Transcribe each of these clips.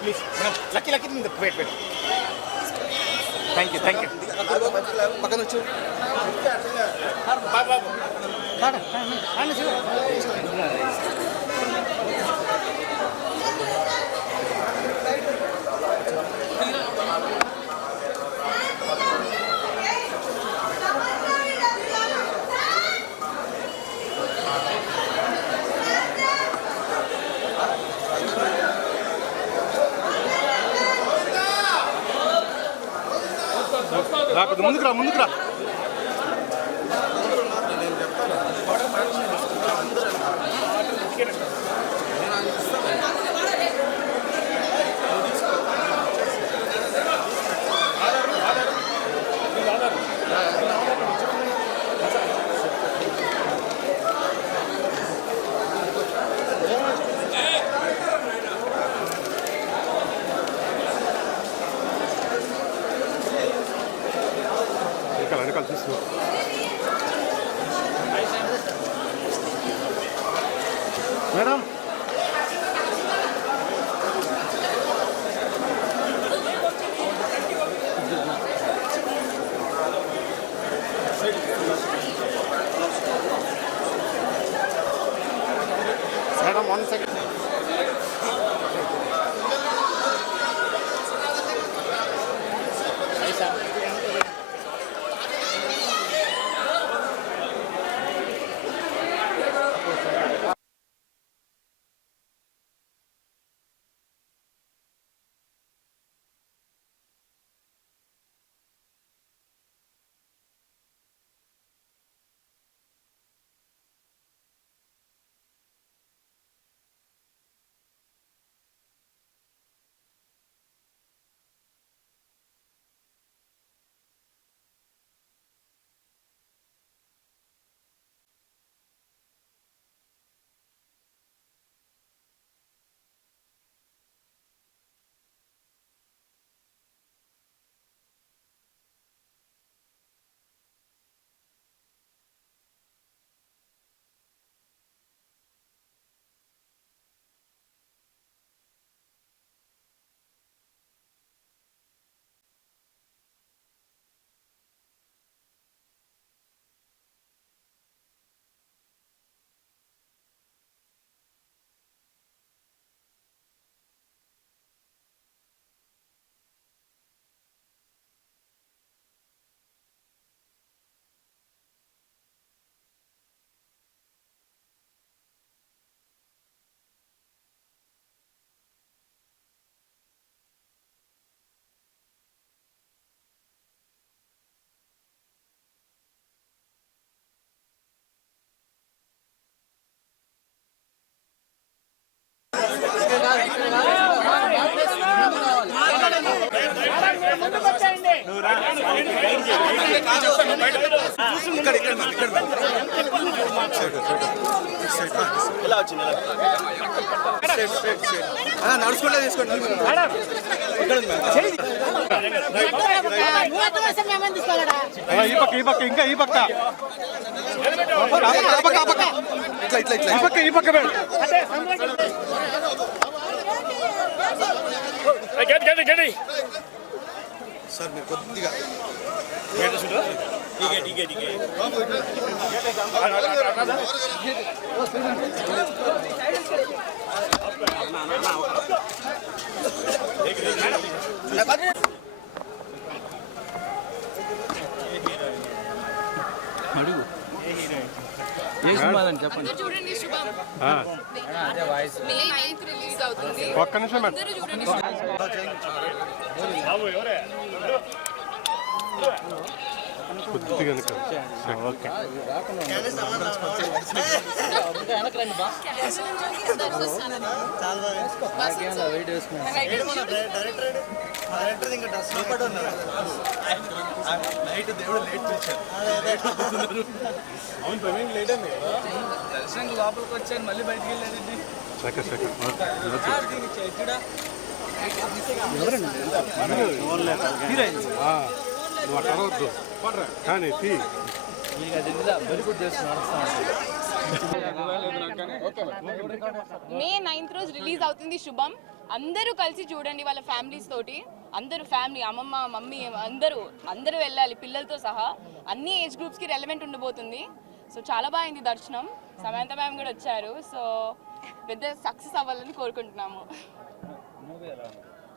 Please madam lucky lucky మీద wait wait thank you పక్కన వచ్చు బాబు ముందుకు రా వెనకాల చూస్తూ మేడం మేడం 1 సెకండ్ నడుచుకుంటే తీసుకోండి ఈ పక్క ఇంకా ఈ పక్క ఈ పక్క సార్ మీరు కొద్దిగా అడుగు ఏ సినిమా అని చెప్పండి. ఒక్క నిమిషం కొద్దిగా ఓకే నైట్ దేవుడు లేట్ చేశారు. అవును ప్రవీణ్ లేట్ అండి దర్శనం లోపలికి వచ్చాను మళ్ళీ బయటికి వెళ్ళేది. అడగద్దు కానీ మే 9th రోజు రిలీజ్ అవుతుంది శుభం. అందరూ కలిసి చూడండి వాళ్ళ ఫ్యామిలీస్ తోటి, అందరూ ఫ్యామిలీ అమ్మమ్మ మమ్మీ అందరూ వెళ్ళాలి పిల్లలతో సహా. అన్ని ఏజ్ గ్రూప్స్కి రెలవెంట్ ఉండబోతుంది. సో చాలా బాగుంది దర్శనం. సమంత మ్యామ్ కూడా వచ్చారు. సో పెద్ద సక్సెస్ అవ్వాలని కోరుకుంటున్నాము.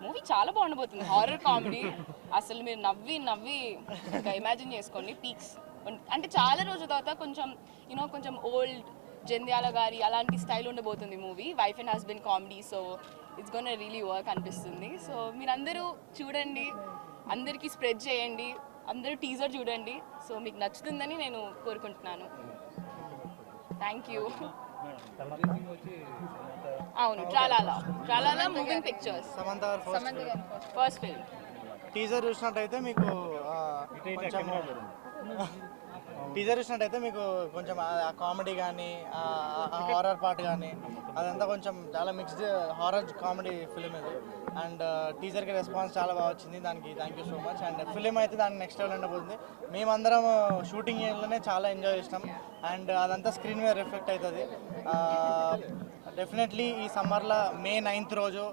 మూవీ చాలా బాగుండబోతుంది. హారర్ కామెడీ, అసలు మీరు నవ్వి ఇంకా ఇమాజిన్ చేసుకోండి పీక్స్. అంటే చాలా రోజుల తర్వాత కొంచెం కొంచెం ఓల్డ్ జంధ్యాల గారి అలాంటి స్టైల్ ఉండబోతుంది movie. Wife and husband comedy. So it's gonna really work అనిపిస్తుంది. సో మీరందరూ చూడండి, అందరికీ స్ప్రెడ్ చేయండి, అందరూ టీజర్ చూడండి. సో మీకు నచ్చుతుందని నేను కోరుకుంటున్నాను. Thank you. అవును, Tralala moving pictures Samantha first film. Teaser చూసినట్టయితే మీకు కొంచెం ఆ కామెడీ కానీ హారర్ పార్ట్ కానీ అదంతా కొంచెం చాలా మిక్స్డ్ హారర్ కామెడీ ఫిలిం ఇది. అండ్ టీజర్కి రెస్పాన్స్ చాలా బాగా వచ్చింది, దానికి thank you so much. And film అయితే దాని నెక్స్ట్ లెవెల్ ఉండబోతుంది. మేమందరం షూటింగ్ ఏరియాలోనే చాలా ఎంజాయ్ చేసినాం. అండ్ అదంతా స్క్రీన్ మీద రిఫ్లెక్ట్ అవుతుంది. డెఫినెట్లీ ఈ సమ్మర్లో May 9th రోజు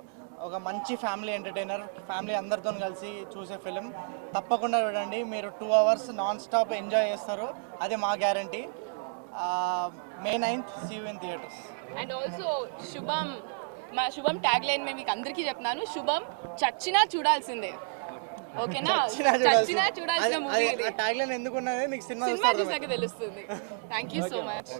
ఒక మంచి ఫ్యామిలీ ఎంటర్టైనర్, ఫ్యామిలీ అందరితో కలిసి చూసే ఫిలిం తప్పకుండా చూడండి. మీరు 2 hours నాన్ స్టాప్ ఎంజాయ్ చేస్తారు, అదే మా guarantee. May 9th see you in theatres. And also శుభం ట్యాగ్ లైన్ మేము మీకు అందరికీ చెప్తున్నాను. శుభం చచ్చినా చూడాల్సిందే. ఓకేనా? చచ్చినా చూడాల్సిన మూవీ. ట్యాగ్ లైన్ ఎందుకున్నది మీకు సినిమా చూసాక తెలుస్తుంది. Thank you so much.